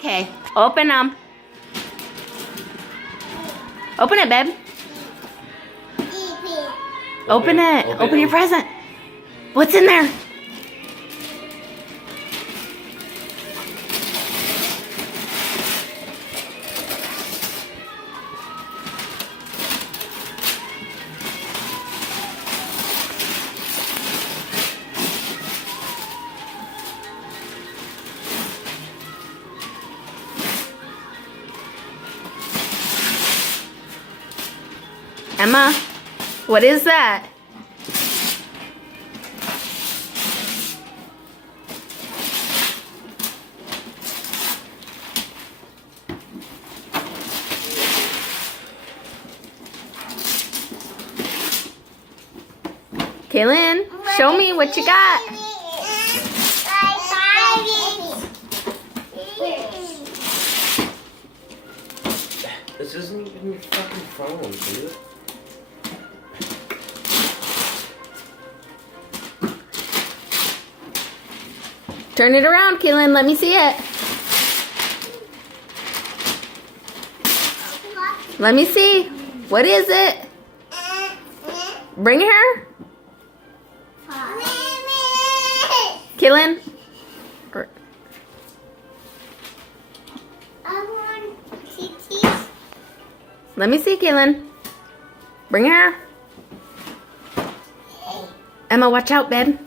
Okay, open them. Open it, babe. Open it. Open your present. What's in there? Emma, what is that? Kaylin, show me what you got. This isn't even your fucking phone, dude. Turn it around, Kaylin. Let me see it. Let me see. What is it? Bring her. Kaylin. Let me see, Kaylin. Bring her. Emma, watch out, babe.